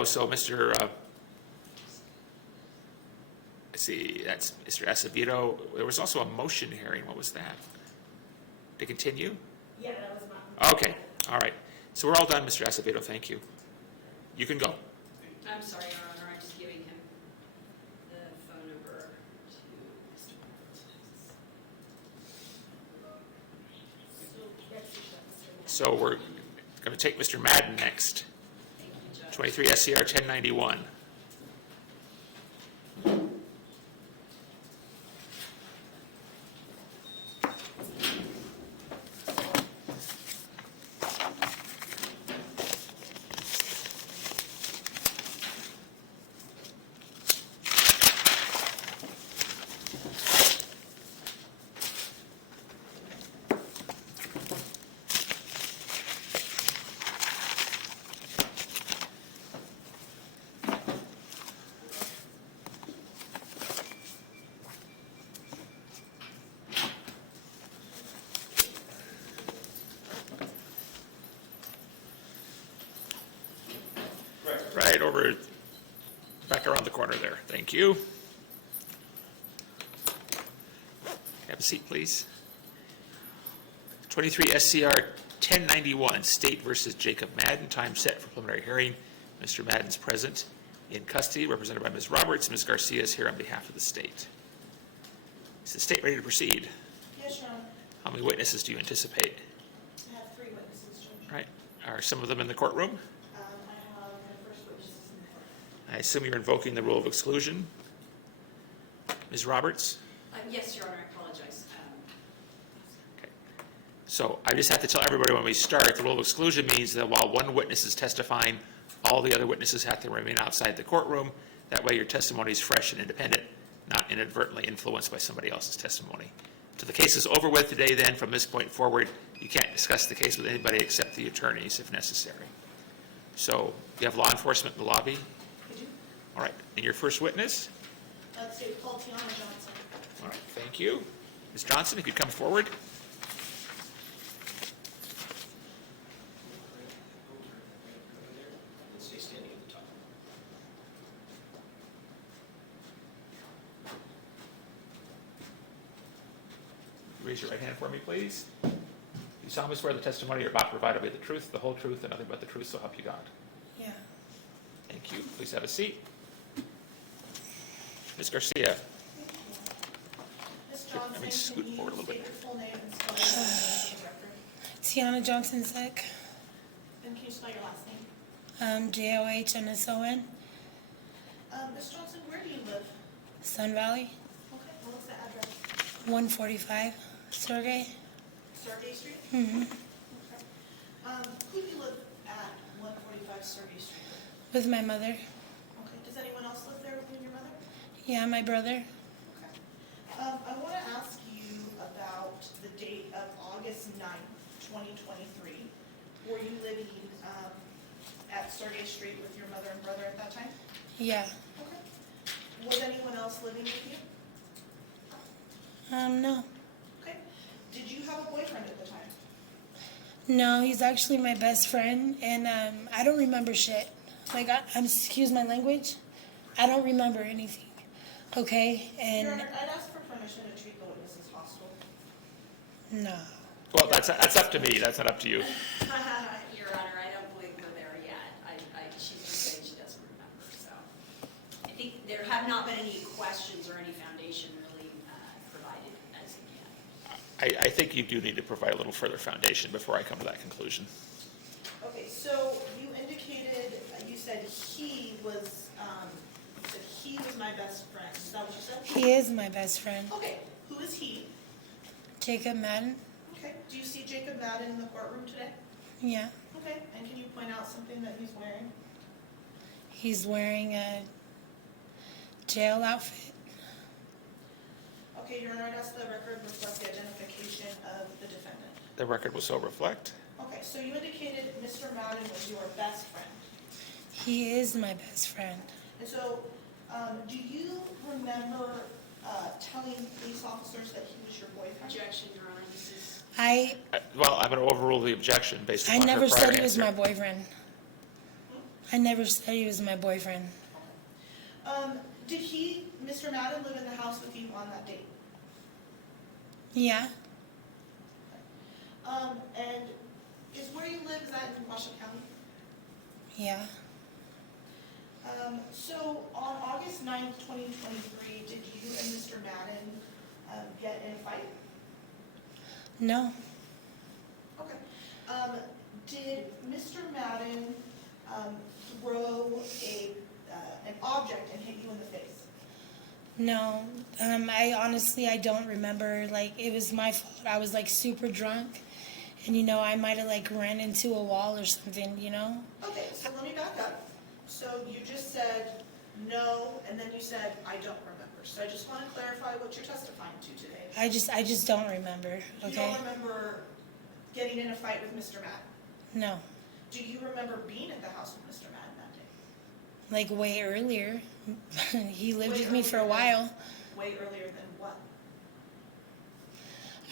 go. So Mr. Let's see, that's Mr. Acevedo. There was also a motion hearing. What was that? To continue? Yeah, that was my. Okay, all right. So we're all done, Mr. Acevedo. Thank you. You can go. I'm sorry, Your Honor, I'm just giving him the phone number to Mr. So we're going to take Mr. Madden next. Thank you, Judge. 23 SCR 1091. Right over, back around the corner there. Thank you. Have a seat, please. 23 SCR 1091, State versus Jacob Madden. Time set for preliminary hearing. Mr. Madden's present in custody, represented by Ms. Roberts. Ms. Garcia is here on behalf of the state. Is the state ready to proceed? Yes, Your Honor. How many witnesses do you anticipate? I have 3 witnesses, Judge. Right. Are some of them in the courtroom? I have the first witnesses in the court. I assume you're invoking the rule of exclusion. Ms. Roberts? Yes, Your Honor, I apologize. Okay. So I just have to tell everybody when we start, the rule of exclusion means that while one witness is testifying, all the other witnesses have to remain outside the courtroom. That way your testimony is fresh and independent, not inadvertently influenced by somebody else's testimony. So the case is over with today then. From this point forward, you can't discuss the case with anybody except the attorneys if necessary. So you have law enforcement in the lobby? Could you? All right. And your first witness? Let's say call Tianna Johnston. All right. Thank you. Ms. Johnson, if you'd come forward. Stay standing at the top. Raise your right hand for me, please. You solemnly swear the testimony you're about to provide will be the truth, the whole truth, and nothing but the truth, so help you God. Yeah. Thank you. Please have a seat. Ms. Garcia. Ms. Let me Johnston, scoot can forward a you little state bit. your full name and spell your name for the record? Tianna Johnston sick. And can you spell your last name? Johnsson. Ms. Johnson, where do you live? Sun Valley. Okay, what was the address? 145. Sergey. Sergey Street? Mm-hmm. Okay. Who do you live at 145 Sergey Street? With my mother. Okay, does anyone else live there with you and your mother? Yeah, my brother. Okay. I want to ask you about the date of August 9th, 2023. Were you living at Sergey Street with your mother and brother at that time? Yeah. Okay. Was anyone else living with you? No. Okay. Did you have a boyfriend at the time? No, he's actually my best friend, and I don't remember shit. Like, excuse my language, I don't remember anything. Okay, Your and Honor, I'd ask for permission to treat the witnesses hostile. no. Well, that's up to me. That's not up to you. Your Honor, I don't believe we're there yet. She's just saying she doesn't remember, so. I think there have not been any questions or any foundation really provided as of yet. I think you do need to provide a little further foundation before I come to that conclusion. Okay, so you indicated, you said he was my best friend. Is that what you said? He is my best friend. Okay, who is he? Jacob Madden. Okay, do you see Jacob Madden in the courtroom today? Yeah. Okay, and can you point out something that he's wearing? He's wearing a jail outfit. Okay, Your Honor, I'd ask the record reflect the identification of the defendant. The record will so reflect. Okay, so you indicated Mr. Madden was your best friend. He is my best friend. And so, do you remember telling police officers that he was your boyfriend? Objection, Your Honor, this is. Well, I'm going to overrule the objection based I upon never her prior said he was answer. my boyfriend. I never said he was my boyfriend. Did Mr. Madden, live in the house with you on that date? Yeah, And is where you live, is that in Washington County? yeah. So on August 9th, 2023, did you and Mr. Madden get in a fight? No, Okay. Did Mr. Madden throw an object and hit you in the face? no. I don't remember. Like, it was my fault. I was like super drunk. And I might have like ran into a wall or something, Okay, so let me back up. So you just said no, and then you said, I don't remember. So I just want to clarify what you're testifying to today. I just don't remember, You okay? don't remember getting in a fight with Mr. Madden? No. Do you remember being at the house with Mr. Madden that day? Like way earlier. He lived Way with me for a earlier than- while. Way earlier than what?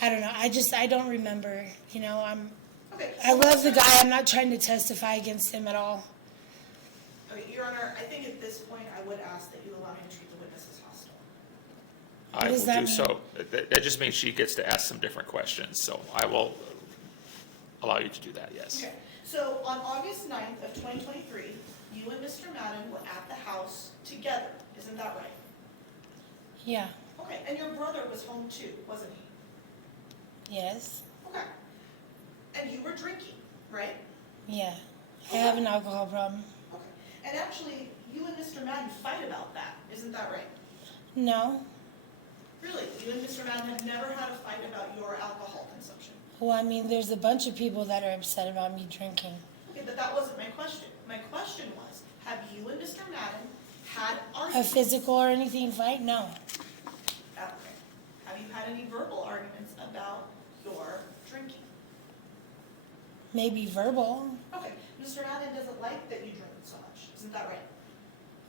I don't know. I don't remember. Okay. I love the guy. I'm not trying to testify against him at all. Okay, Your Honor, I think at this point, I would ask that you allow me to treat the witness as hostile. I does will that do mean? so. That just means she gets to ask some different questions, so I will allow you to do that, yes. Okay, so on August 9th of 2023, you and Mr. Madden were at the house together, isn't that right? Yeah. Okay, and your brother was home too, wasn't he? Yes. Okay. And you were drinking, right? Yeah. I have an alcohol problem. Okay. And actually, you and Mr. Madden fight about that, isn't that right? No. Really? You and Mr. Madden have never had a fight about your alcohol consumption? Well, I mean, there's a bunch of people that are upset about me drinking. Okay, but that wasn't my question. My question was, have you and Mr. Madden had A arguments? physical or anything fight? No. Okay. Have you had any verbal arguments about your drinking? Maybe verbal. Okay, Mr. Madden doesn't like that you drink so much, isn't that right?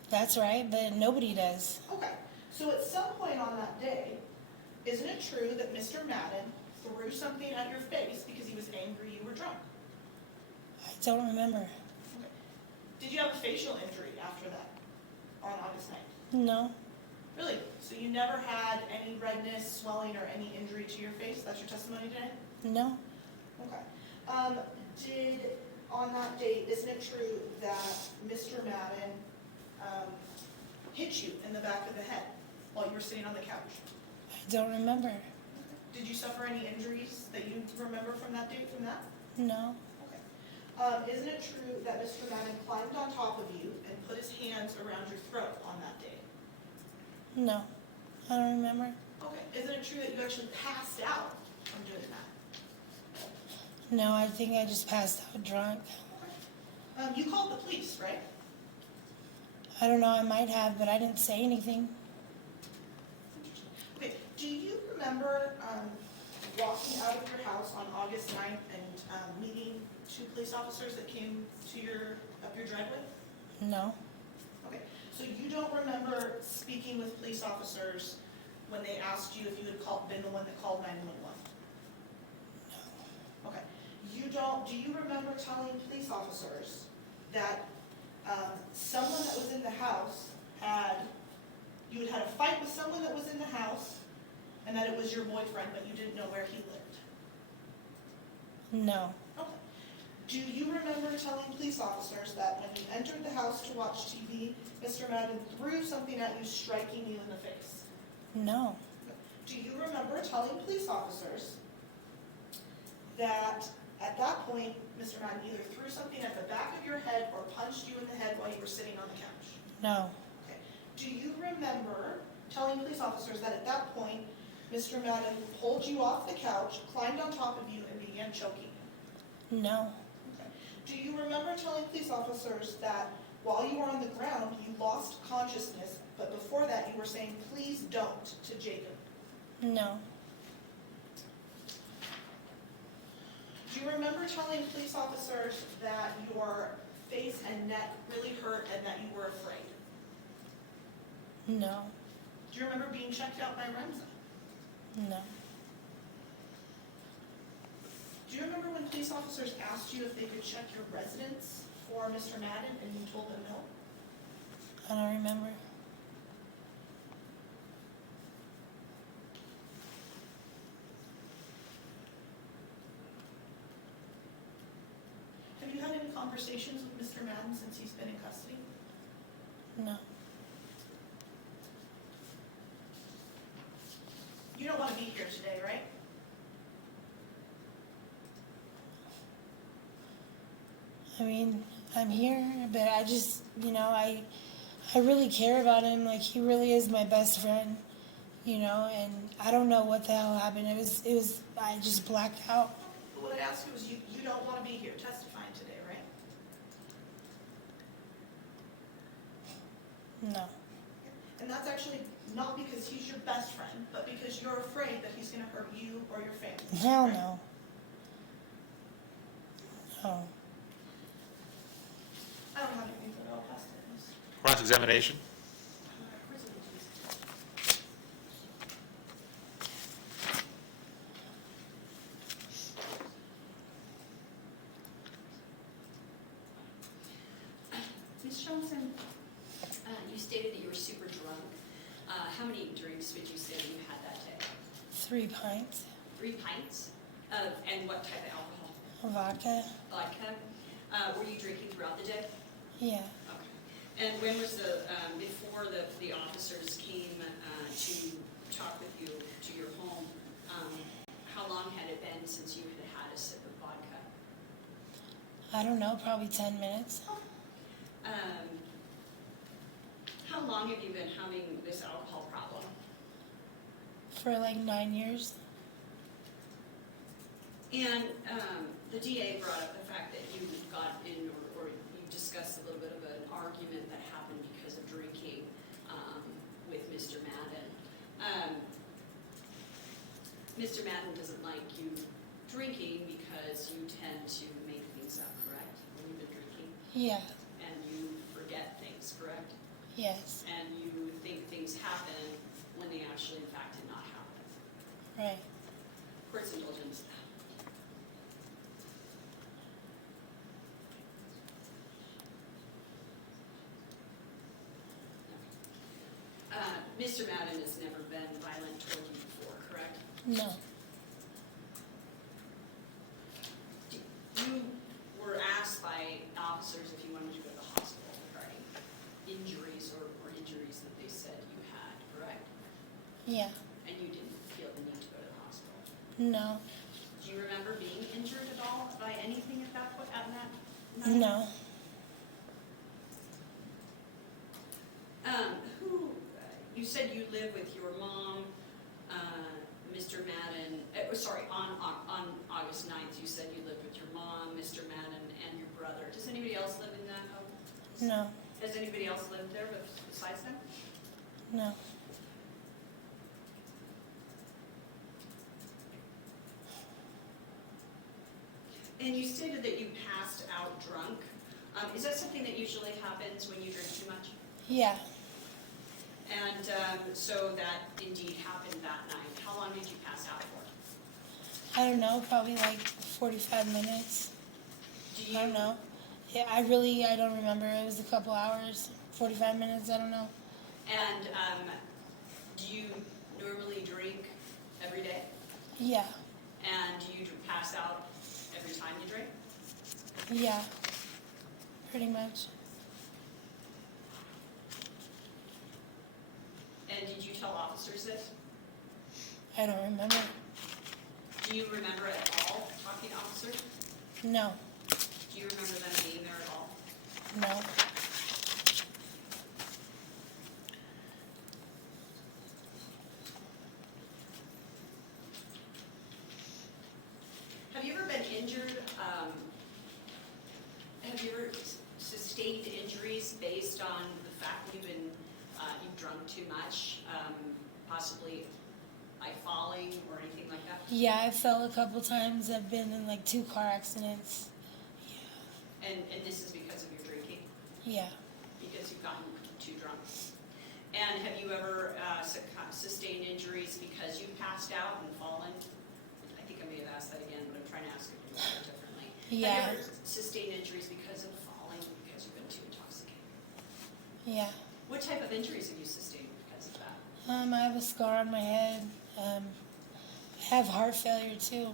That's right, but nobody does. Okay, so at some point on that day, isn't it true that Mr. Madden threw something at your face because he was angry you were drunk? I don't remember. Okay. Did you have a facial injury after that on August 9th? No. Really? So you never had any redness, swelling, or any injury to your face? That's your testimony today? No. Okay. On that date, isn't it true that Mr. Madden hit you in the back of the head while you were sitting on the couch? I don't remember. Did you suffer any injuries that you remember from that date, from that? No. Okay. Isn't it true that Mr. Madden climbed on top of you and put his hands around your throat on that day? No. I don't remember. Okay. Isn't it true that you actually passed out from doing that? No, I think I just passed out drunk. You called the police, right? I don't know, I might have, but I didn't say anything. Okay, do you remember walking out of your house on August 9th and meeting two police officers that came to up your driveway? No. Okay, so you don't remember speaking with police officers when they asked you if you had been the one that called 911? No. Okay, do you remember telling police officers that someone that was in the house you had had a fight with someone that was in the house, and that it was your boyfriend, but you didn't know where he lived? No. Okay. Do you remember telling police officers that when you entered the house to watch TV, Mr. Madden threw something at you, striking you in the face? No. Do you remember telling police officers that at that point, Mr. Madden either threw something at the back of your head or punched you in the head while you were sitting on the couch? No. Okay. Do you remember telling police officers that at that point, Mr. Madden pulled you off the couch, climbed on top of you, and began choking you? No. Okay. Do you remember telling police officers that while you were on the ground, you lost consciousness, but before that you were saying, please don't, to Jacob? No. Do you remember telling police officers that your face and neck really hurt and that you were afraid? No. Do you remember being checked out by Remza? No. Do you remember when police officers asked you if they could check your residence for Mr. Madden and you told him no? I don't remember. Have you had any conversations with Mr. Madden since he's been in custody? No. You don't want to be here today, right? I mean, I'm here, but I just, I really care about him. Like, he really is my best friend, and I don't know what the hell happened. I just blacked out. But what I asked you was, you don't want to be here testifying today, right? No. And that's actually not because he's your best friend, but because you're afraid that he's going to hurt you or your family. Hell right? no. No. I don't have anything to know past this. Cross-examination? Ms. Johnson, you stated that you were super drunk. How many drinks would you say you had that day? 3 pints. 3 pints? And what type of alcohol? Vodka. Vodka? Were you drinking throughout the day? Yeah. Okay. And when was before the officers came to talk with you to your home, how long had it been since you had had a sip of vodka? I don't know, probably 10 minutes. How long have you been having this alcohol problem? For like 9 years. And the DA brought up the fact that you got in, or you discussed a little bit of an argument that happened because of drinking with Mr. Madden. Mr. Madden doesn't like you drinking because you tend to make things up, correct? When you've been drinking? Yeah. And you forget things, correct? Yes. And you think things happen when they actually, in fact, did not happen. Right. Court's indulgence. Mr. Madden has never been violent toward you before, correct? No. You were asked by officers if you wanted to go to the hospital regarding injuries or injuries that they said you had, correct? Yeah. And you didn't feel the need to go to the hospital. No. Do you remember being injured at all by anything at that point? No. You said you live with your mom, Mr. Madden. On August 9th, you said you lived with your mom, Mr. Madden, and your brother. Does anybody else live in that home? No. Has anybody else lived there besides them? No. And you stated that you passed out drunk. Is that something that usually happens when you drink too much? Yeah. And so that indeed happened that night. How long did you pass out for? I don't know, probably like 45 minutes. Do you, I don't know. Yeah, I don't remember. It was a couple hours, 45 minutes, I don't know. And do you normally drink every day? Yeah. And do you pass out every time you drink? Yeah. Pretty much. And did you tell officers this? I don't remember. Do you remember at all talking to officers? No. Do you remember them being there at all? No. Have you ever been injured? Have you ever sustained injuries based on the fact that you've drunk too much, possibly by falling or anything like that? Yeah, I fell a couple times. I've been in like 2 car accidents. And this is because of your drinking? Yeah. Because you've gotten too drunk? And have you ever sustained injuries because you passed out and fallen? I think I may have asked that again, but I'm trying to ask it a little differently. Yeah. Have you ever sustained injuries because of falling? Yeah. What type of injuries have you sustained because of that? I have a scar on my head. I have heart failure too.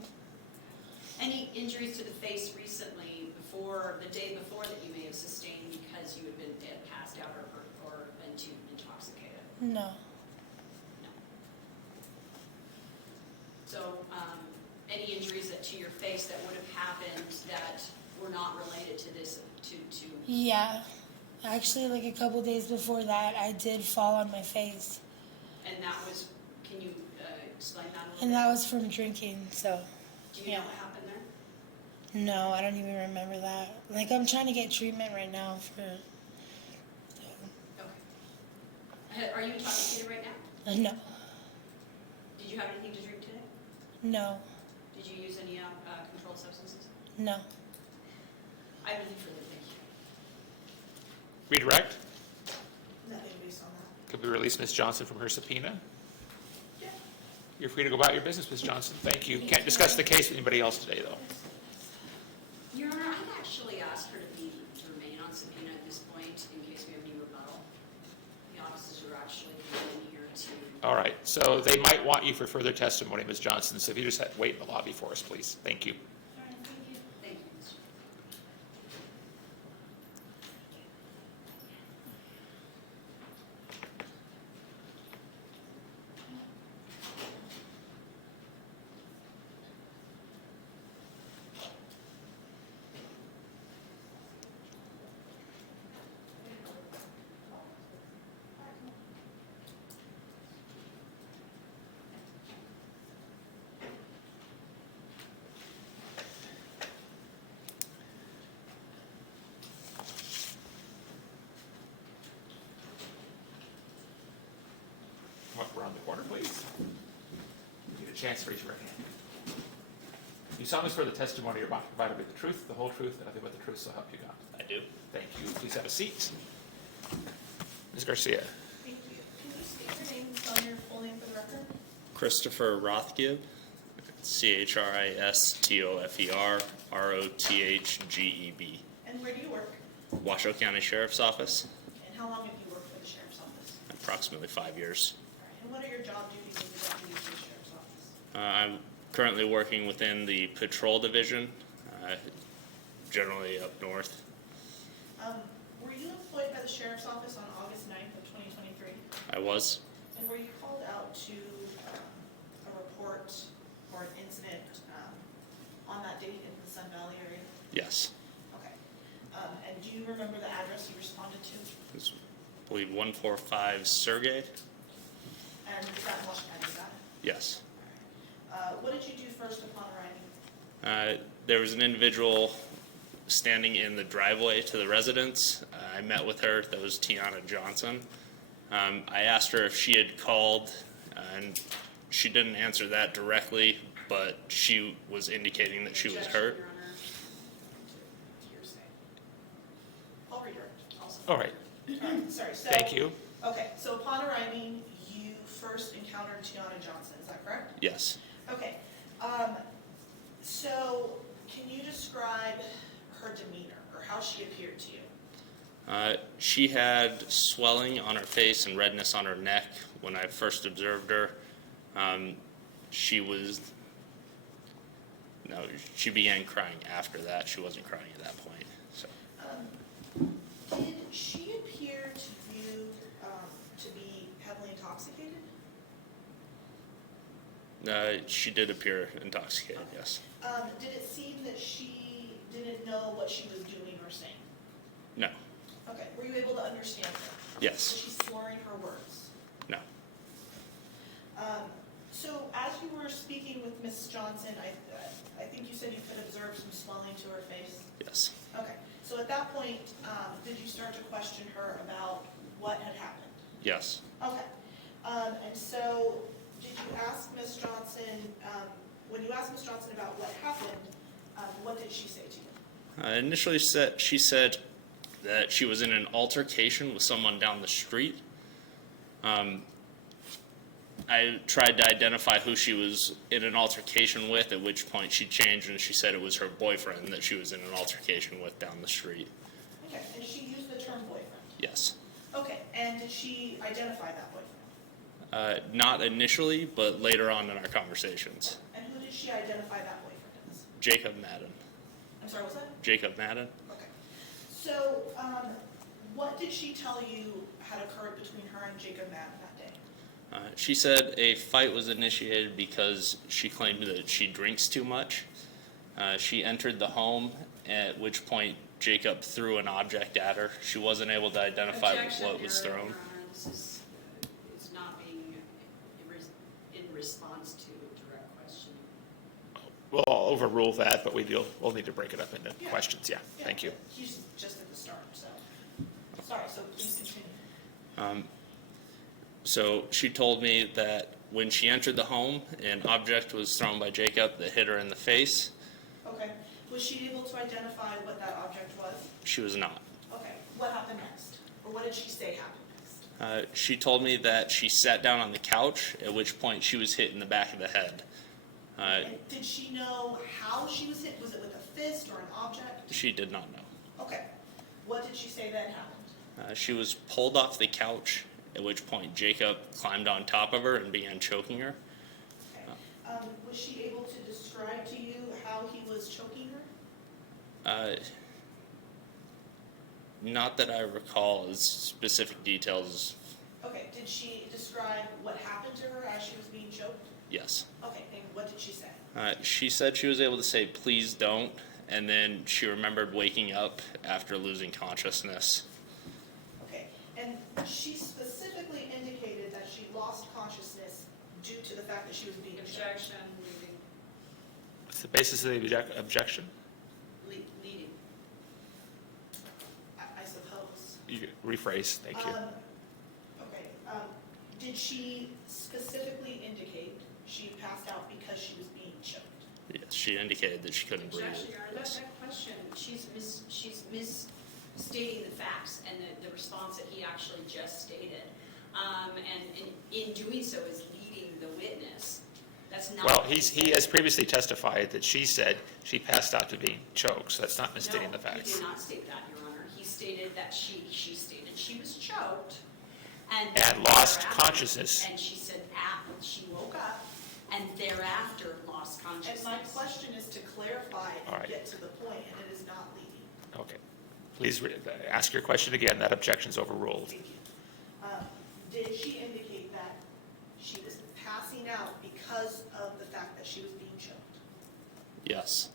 Any injuries to the face recently, before the day before, that you may have sustained because you had been passed out or been too intoxicated? No. No. So, any injuries to your face that would have happened that were not related to this, to Yeah. Actually, like a couple days before that, I did fall on my face. and that was, can you explain that a little And bit? that was from drinking, so. Do you know what happened there? No, I don't even remember that. Like, I'm trying to get treatment right now for. Okay. Are you intoxicated right now? No. Did you have anything to drink today? No. Did you use any controlled substances? No. I have nothing further, thank you. Redirect? Nothing based on that. Could we release Ms. Johnson from her subpoena? Yeah. You're free to go about your business, Ms. Johnson. Thank you. Can't discuss the case with anybody else today, though. Your Honor, I've actually asked her to remain on subpoena at this point in case we have any rebuttal. The officers are actually coming in here to. All right, so they might want you for further testimony, Ms. Johnson, so if you just wait in the lobby for us, please. Thank you. Thank you, Mr. Come up around the corner, please. Get a chance to raise your right hand. You solemnly swear the testimony you're about to provide will be the truth, the whole truth, and nothing but the truth, so help you God. I do. Thank you. Please have a seat. Ms. Garcia. Thank you. Can you state your name and spell your full name for the record? Christopher Rothgeb, Christopher Rothgeb, And where do you work? Washoe County Sheriff's Office, And how long have you worked for the sheriff's office? approximately 5 years. All right. And what are your job duties and your duties for the sheriff's office? I'm currently working within the patrol division, generally up north. Were you employed by the sheriff's office on August 9th of 2023? I was. And were you called out to a report or an incident on that date in the Sun Valley area? Yes. Okay. And do you remember the address you responded to? It's, I believe 145 Sergey. And is that in Washington County? Is that? Yes. What did you do first upon arriving? There was an individual standing in the driveway to the residence. I met with her. That was Tianna Johnston. I asked her if she had called, and she didn't answer that directly, but she was indicating that she was Objection, hurt. Your Honor, to hearsay. I'll redirect also. All right, Sorry, so. thank you. Okay, so upon arriving, you first encountered Tianna Johnston, is that correct? Yes. Okay, so can you describe her demeanor or how she appeared to you? She had swelling on her face and redness on her neck when I first observed her. She began crying after that. She wasn't crying at that point. So. Did she appear to you to be heavily intoxicated? She did appear intoxicated, yes. Did it seem that she didn't know what she was doing or saying? No. Okay, were you able to understand her? Yes. Was she slurring her words? No. So as you were speaking with Miss Johnson, I think you said you could observe some swelling to her face? Yes. Okay, so at that point, did you start to question her about what had happened? Yes. Okay, and so did you ask Miss Johnson, when you asked Miss Johnson about what happened, what did she say to you? Initially, she said that she was in an altercation with someone down the street. I tried to identify who she was in an altercation with, at which point she changed and she said it was her boyfriend that she was in an altercation with down the street. Okay, and she used the term boyfriend. Yes. Okay, And did she identify that boyfriend? Not initially, but later on in our conversations. And who did she identify that boyfriend as? Jacob Madden. I'm sorry, what's that? Jacob Madden. Okay. So, what did she tell you had occurred between her and Jacob Madden that day? She said a fight was initiated because she claimed that she drinks too much. She entered the home, at which point Jacob threw an object at her. She wasn't able to identify Objection, what was Your thrown. Honor, this is not being in response to a direct question. We'll overrule that, but we'll need to break it up into Yeah. questions, yeah, thank you. He's just at the start, so. Sorry, so please continue. So she told me that when she entered the home, an object was thrown by Jacob that hit her in the face. Okay. Was she able to identify what that object was? She was not. Okay. What happened next? Or what did she say happened next? She told me that she sat down on the couch, at which point she was hit in the back of the head. And did she know how she was hit? Was it with a fist or an object? She did not know. Okay. What did she say then happened? She was pulled off the couch, at which point Jacob climbed on top of her and began choking her. Okay. Was she able to describe to you how he was choking her? Not that I recall as specific details. Okay. Did she describe what happened to her as she was being choked? Yes. Okay. And what did she say? She said she was able to say, "Please don't," and then she remembered waking up after losing consciousness. Okay. And she specifically indicated that she lost consciousness due to the fact that she was being choked. Objection, What's the basis of the objection? leading. I suppose. You could rephrase, thank you. Okay. Did she specifically indicate she passed out because she was being choked? Yes, she indicated that she couldn't breathe. Objection, Your Honor, that question, she's misstating the facts and the response that he actually just stated. And in doing so is leading the witness. That's not. Well, he has previously testified that she said she passed out to being choked, so that's not misstating the No, he facts. did not state that, Your Honor. He stated that she stated she was choked and. Lost thereafter- consciousness. And she said she woke up and thereafter lost And consciousness. my question is to clarify All and right. get to the point, and it is not leading. Okay. Please ask your question again, that objection's overruled. Thank you. Did she indicate that she was passing out because of the fact that she was being choked? Yes.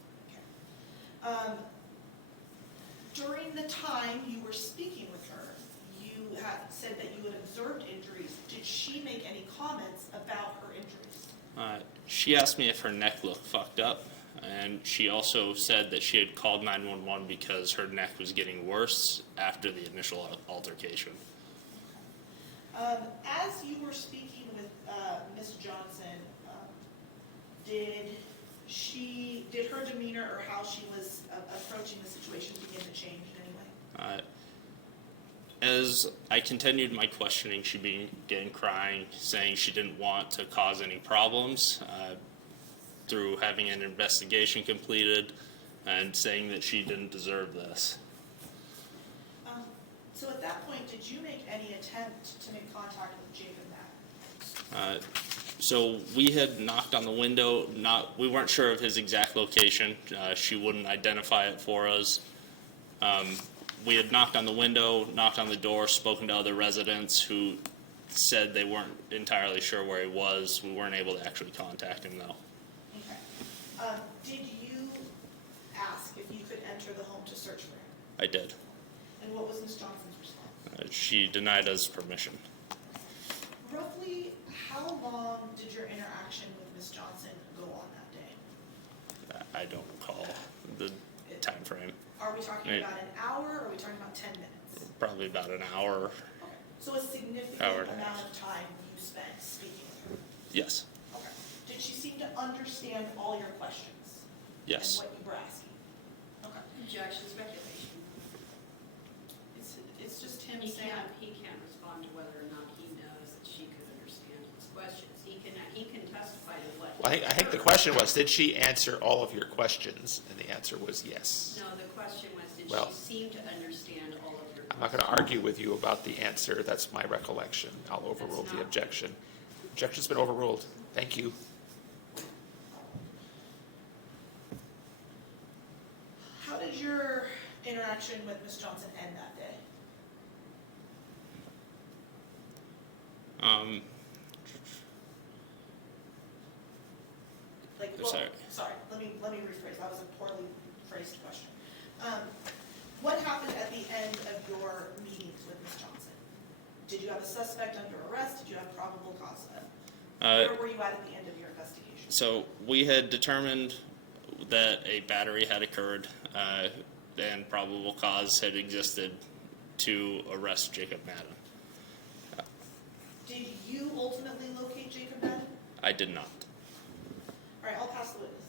During the time you were speaking with her, you had said that you had observed injuries. Did she make any comments about her injuries? She asked me if her neck looked fucked up, and she also said that she had called 911 because her neck was getting worse after the initial altercation. As you were speaking with Ms. Johnson, did her demeanor or how she was approaching the situation begin to change in any way? As I continued my questioning, she began crying, saying she didn't want to cause any problems through having an investigation completed and saying that she didn't deserve this. So at that point, did you make any attempt to make contact with Jacob Madden? So we had knocked on the window. We weren't sure of his exact location. She wouldn't identify it for us. We had knocked on the window, knocked on the door, spoken to other residents who said they weren't entirely sure where he was. We weren't able to actually contact him though. Okay. Did you ask if you could enter the home to search for him? I did. And what was Ms. Johnson's response? She denied us permission. Roughly how long did your interaction with Ms. Johnson go on that day? I don't recall the time frame. Are we talking Right. about an hour or are we talking about 10 minutes? Probably about an hour. Okay. So a significant Hour and a amount half. of time you spent speaking with her? Yes. Okay. Did she seem to understand all your questions? Yes. And what you were asking? Okay. Objection, speculation. It's just him He saying. can't respond to whether or not he knows that she could understand his questions. He can testify to what. Well, I think the question was, did she answer all of your questions? And the answer was yes. No, the question was, did Well- she seem to understand all of your I'm I'm not going to argue with you about the answer. That's my recollection. I'll overrule That's the not- objection. Objection's been overruled. Thank you. How did your interaction with Ms. Johnson end that day? Like, I'm sorry. Sorry, let me rephrase, that was a poorly phrased question. What happened at the end of your meetings with Ms. Johnson? Did you have a suspect under arrest? Did you have probable cause? Where were you at the end of your investigation? So we had determined that a battery had occurred, and probable cause had existed to arrest Jacob Madden. Did you ultimately locate Jacob Madden? I did not. All right, I'll pass the witness.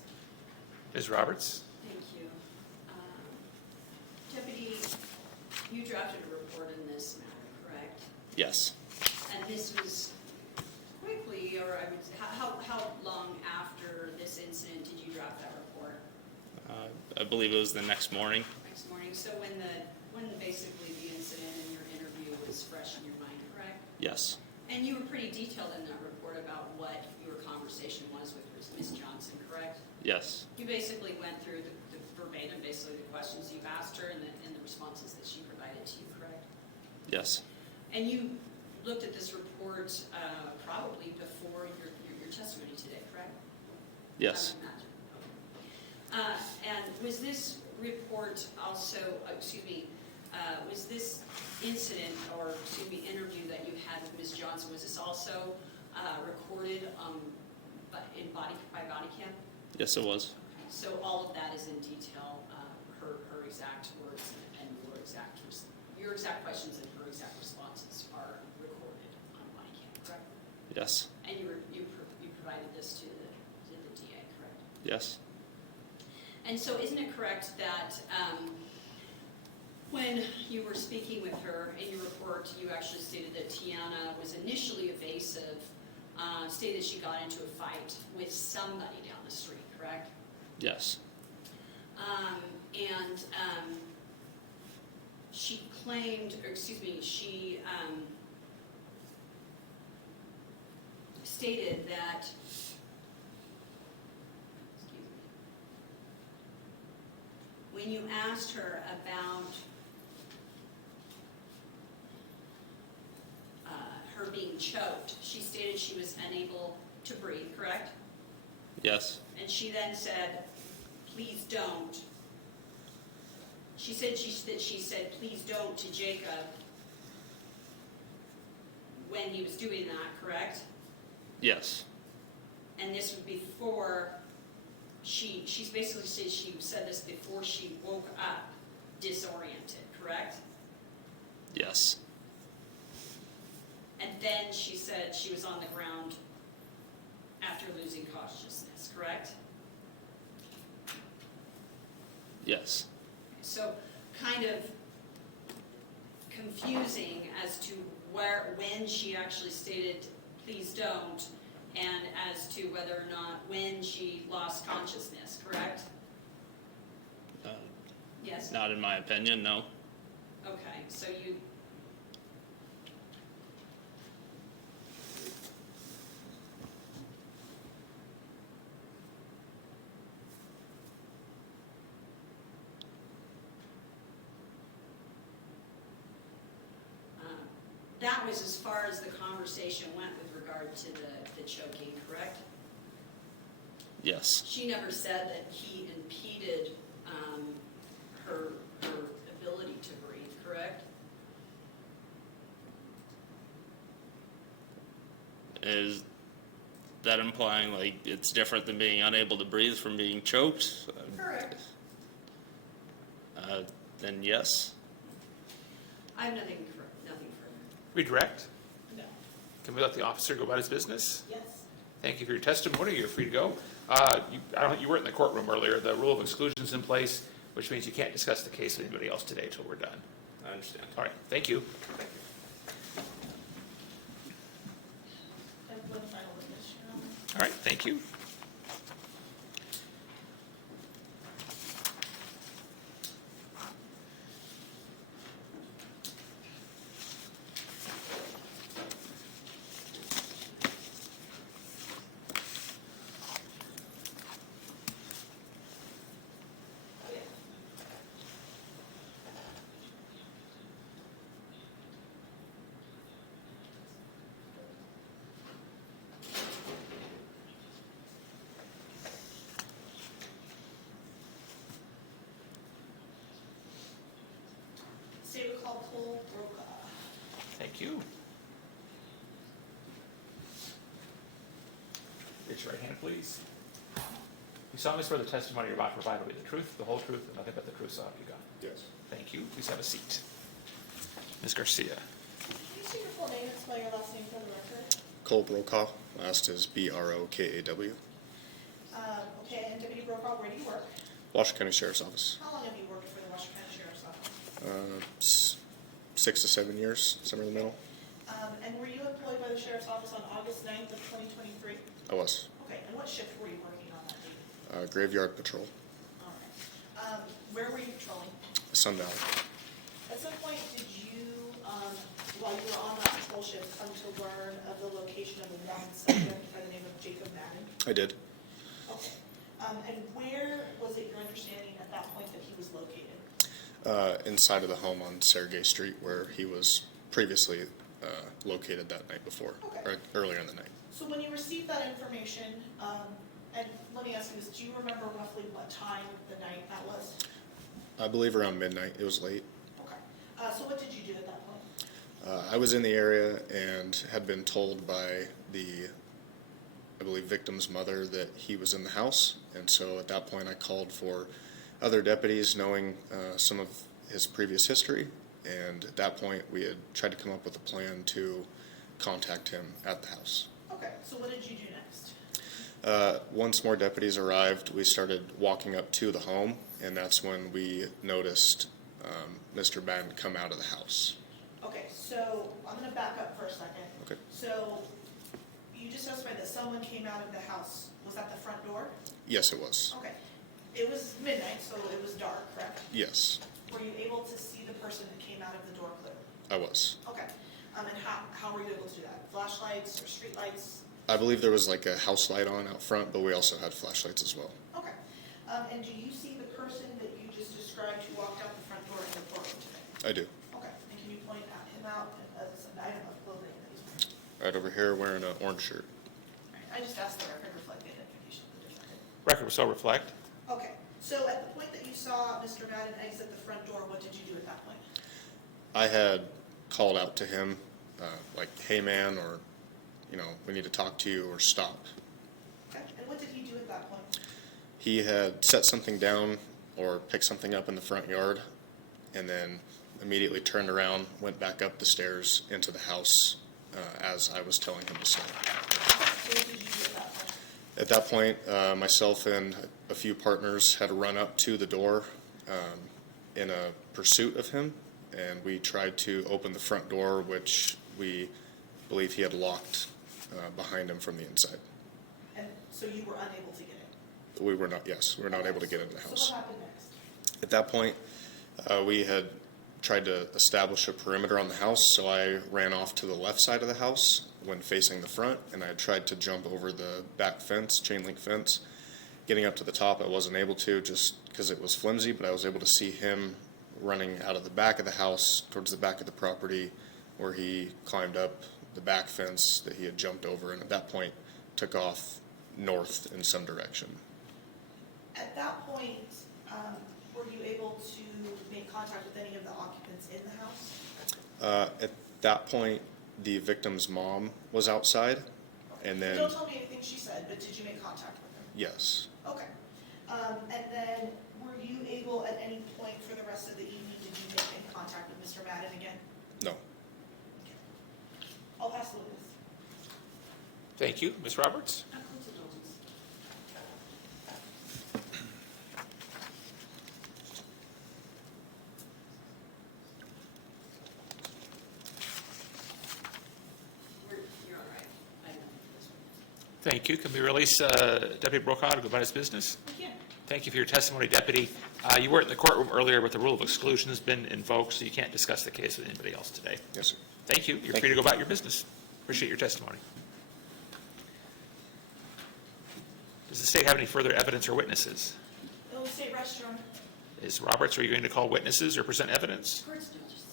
Ms. Roberts? Thank you. Deputy, you drafted a report in this matter, correct? Yes. And this was quickly, or I would say, how long after this incident did you draft that report? I believe it was the next morning. Next morning, so when basically the incident and your interview was fresh in your mind, correct? Yes. And you were pretty detailed in that report about what your conversation was with Ms. Johnson, correct? Yes. You basically went through the verbatim, basically the questions you've asked her and the responses that she provided to you, correct? Yes. And you looked at this report probably before your testimony today, correct? Yes. I would imagine. And was this report also, was this incident or, interview that you had with Ms. Johnson, was this also recorded by body cam? Yes, it was. So all of that is in detail, her exact words and your exact questions and her exact responses are recorded on body cam, correct? Yes. And you provided this to the DA, correct? Yes. And so isn't it correct that when you were speaking with her in your report, you actually stated that Tianna was initially evasive, stated she got into a fight with somebody down the street, correct? Yes. She claimed, she stated that, when you asked her about her being choked, she stated she was unable to breathe, correct? Yes. And she then said, "Please don't." She said "Please don't" to Jacob when he was doing that, correct? Yes. And this was before she's basically said she said this before she woke up disoriented, correct? Yes. And then she said she was on the ground after losing consciousness, correct? Yes. So kind of confusing as to when she actually stated "please don't," and as to whether or not when she lost consciousness, correct? Yes? Not in my opinion, no. Okay, so you... That was as far as the conversation went with regard to the choking, correct? Yes. She never said that he impeded her ability to breathe, correct? Is that implying like it's different than being unable to breathe from being choked? Correct. Then yes. I have nothing further. Redirect? No. Can we let the officer go about his business? Yes. Thank you for your testimony. You're free to go. You weren't in the courtroom earlier. The rule of exclusion is in place, which means you can't discuss the case with anybody else today until we're done. I understand. All right. Thank you. I have one final witness, Your Honor. All right. Thank you. Thank you. Raise your right hand, please. You solemnly swear the testimony you're about to provide will be the truth, the whole truth, and nothing but the truth, so help you God. Yes. Thank you. Please have a seat. Ms. Garcia. Can you say your full name and spell your last name for the record? Cole Brokaw. Last is Brokaw. Okay, and Deputy Brokaw, where do you work? Washington County Sheriff's Office. How long have you worked for the Washington County Sheriff's Office? 6 to 7 years, somewhere in the middle. And were you employed by the Sheriff's Office on August 9th of 2023? I was. Okay, and what shift were you working on that date? Graveyard patrol. All right. Where were you patrolling? Sun Valley. At some point, did you, while you were on that patrol shift, come to learn of the location of a wanted suspect by the name of Jacob Madden? I did. Okay. And where was it your understanding at that point that he was located? Inside of the home on Sergey Street where he was previously located that night before, Okay. or earlier in the night. So when you received that information, and let me ask you this, do you remember roughly what time of the night that was? I believe around midnight. It was late. Okay. So what did you do at that point? I was in the area and had been told by the, I believe, victim's mother that he was in the house. And so at that point I called for other deputies knowing some of his previous history. And at that point we had tried to come up with a plan to contact him at the house. Okay, so what did you do next? Once more deputies arrived, we started walking up to the home, and that's when we noticed Mr. Madden come out of the house. Okay, so I'm gonna back up for a second. Okay. So you just testified that someone came out of the house. Was that the front door? Yes, it was. Okay. It was midnight, so it was dark, correct? Yes, Were you able to see the person that came out of the door clearly? I was. Okay. And how were you able to do that? Flashlights or street lights? I believe there was like a house light on out front, but we also had flashlights as well. Okay. And do you see the person that you just described who walked out the front door in the courtroom today? I do. Okay. And can you point at him out as an item of clothing that he's wearing? Right over here wearing an orange shirt. All right. I just asked the record reflect the identification of the defendant. Record will so reflect. Okay. So at the point that you saw Mr. Madden exit the front door, what did you do at that point? I had called out to him, like, hey man, or, you know, we need to talk to you, or stop. Okay. And what did he do at that point? He had set something down or picked something up in the front yard, and then immediately turned around, went back up the stairs into the house as I was telling him to stop. So what did you do at that point? At that point, myself and a few partners had run up to the door in a pursuit of him, and we tried to open the front door, which we believe he had locked behind him from the inside. And so you were unable to get in? We were not, yes, we were not able to get into the So house. what happened next? At that point, we had tried to establish a perimeter on the house, so I ran off to the left side of the house when facing the front, and I tried to jump over the back fence, chain link fence. Getting up to the top, I wasn't able to just because it was flimsy, but I was able to see him running out of the back of the house towards the back of the property where he climbed up the back fence that he had jumped over, and at that point took off north in some direction. At that point, were you able to make contact with any of the occupants in the house? At that point, the victim's mom was outside, and then, Don't tell me anything she said, but did you make contact with her? yes, Okay. And then were you able at any point for the rest of the evening, did you make any contact with Mr. Madden again? no. I'll pass the witness. Thank you. Ms. Roberts? You're all right. I know this one. Thank you. Can we release Deputy Brokaw to go about his business? We can. Thank you for your testimony, Deputy. You weren't in the courtroom earlier, but the rule of exclusion has been invoked, so you can't discuss the case with anybody else today. Yes, sir. Thank you. You're Thank free to go about your business. Appreciate your testimony. Does the state have any further evidence or witnesses? Illinois State Restaurant. Is Roberts, are you going to call witnesses or present evidence? Court's notice.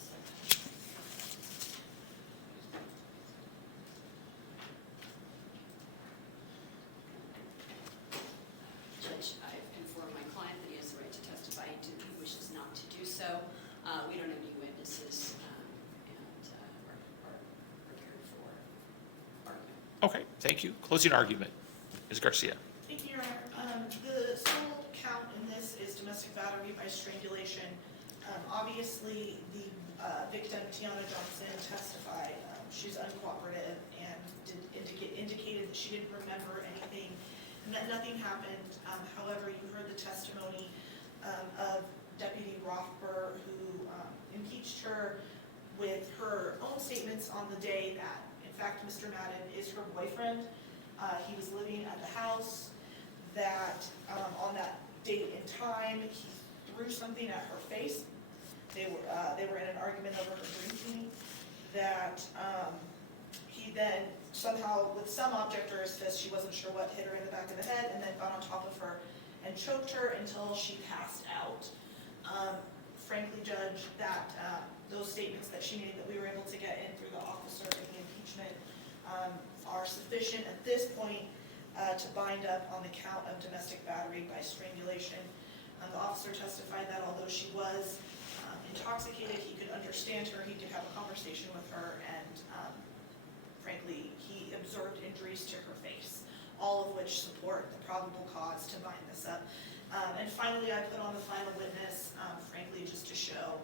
Judge, I've informed my client that he has the right to testify until he wishes not to do so. We don't have any witnesses, and our Okay, thank you. Closing argument, Ms. Garcia. Thank you, Your Honor. The sole count in this is domestic battery by strangulation. Obviously, the victim, Tianna Johnston, testified. She's uncooperative and indicated that she didn't remember anything and that nothing happened. However, you heard the testimony of Deputy Rothberg, who impeached her with her own statements on the day that, in fact, Mr. Madden is her boyfriend. He was living at the house, that on that date and time, he threw something at her face. They were in an argument over her drinking, that he then somehow, with some object or his fist, she wasn't sure what, hit her in the back of the head, and then got on top of her and choked her until she passed out. Frankly, Judge, that those statements that she made that we were able to get in through the officer in the impeachment are sufficient at this point to bind up on the count of domestic battery by strangulation. The officer testified that although she was intoxicated, he could understand her, he could have a conversation with her, and frankly, he observed injuries to her face, all of which support the probable cause to bind this up. And finally, I put on the final witness, frankly, just to show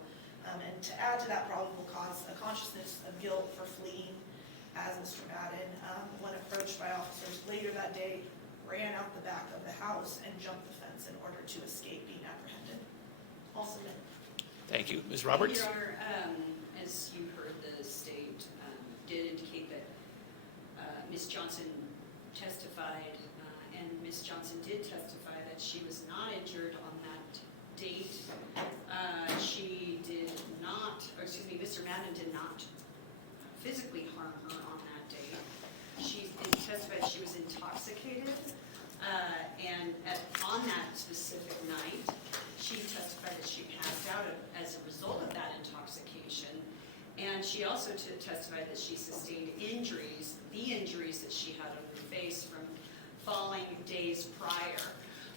and to add to that probable cause a consciousness of guilt for fleeing, as Mr. Madden, when approached by officers later that day, ran out the back of the house and jumped the fence in order to escape being apprehended. I'll submit. Thank you. Ms. Roberts? Your Honor, as you heard, the state did indicate that Ms. Johnson testified, and Ms. Johnson did testify that she was not injured on that date. She did not, or excuse me, Mr. Madden did not physically harm her on that date. She testified she was intoxicated, and on that specific night, she testified that she passed out as a result of that intoxication, and she also testified that she sustained injuries, the injuries that she had on her face from falling days prior.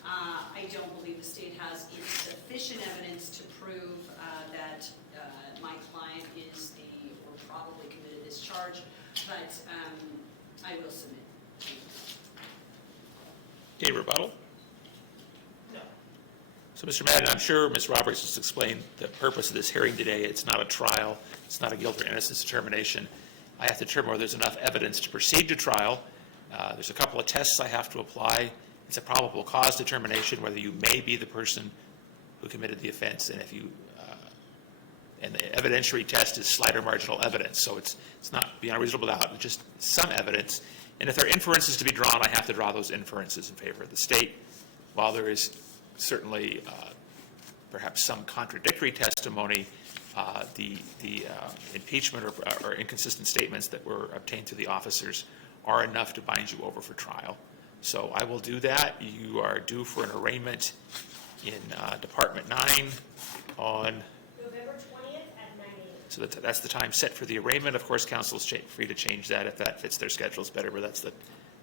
I don't believe the state has sufficient evidence to prove that my client is or probably committed this charge, but I will submit. Any rebuttal? No. So, Mr. Madden, I'm sure Ms. Roberts has explained the purpose of this hearing today. It's not a trial. It's not a guilt or innocence determination. I have to determine whether there's enough evidence to proceed to trial. There's a couple of tests I have to apply. It's a probable cause determination, whether you may be the person who committed the offense, and if you, and the evidentiary test is slight or marginal evidence, so it's not beyond a reasonable doubt, it's just some evidence. And if there are inferences to be drawn, I have to draw those inferences in favor of the state. While there is certainly perhaps some contradictory testimony, the impeachment or inconsistent statements that were obtained through the officers are enough to bind you over for trial. So I will do that. You are due for an arraignment in Department 9 on November 20th at 9 a.m. So that's the time set for the arraignment. Of course, council is free to change that if that fits their schedules better, but that's the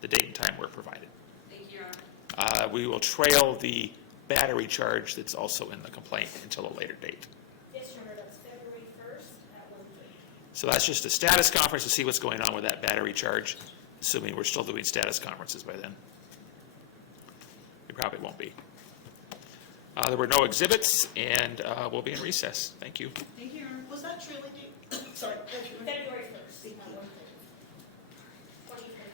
date and time we're provided. Thank you, Your Honor. We will trail the battery charge that's also in the complaint until a later date. Yes, Your Honor, that's February 1st at 1:30. So that's just a status conference to see what's going on with that battery charge, assuming we're still doing status conferences by then. We probably won't be. There were no exhibits, and we'll be in recess. Thank you. Thank you, Your Honor. Was that trailing date? Sorry. February 1st at 1:30.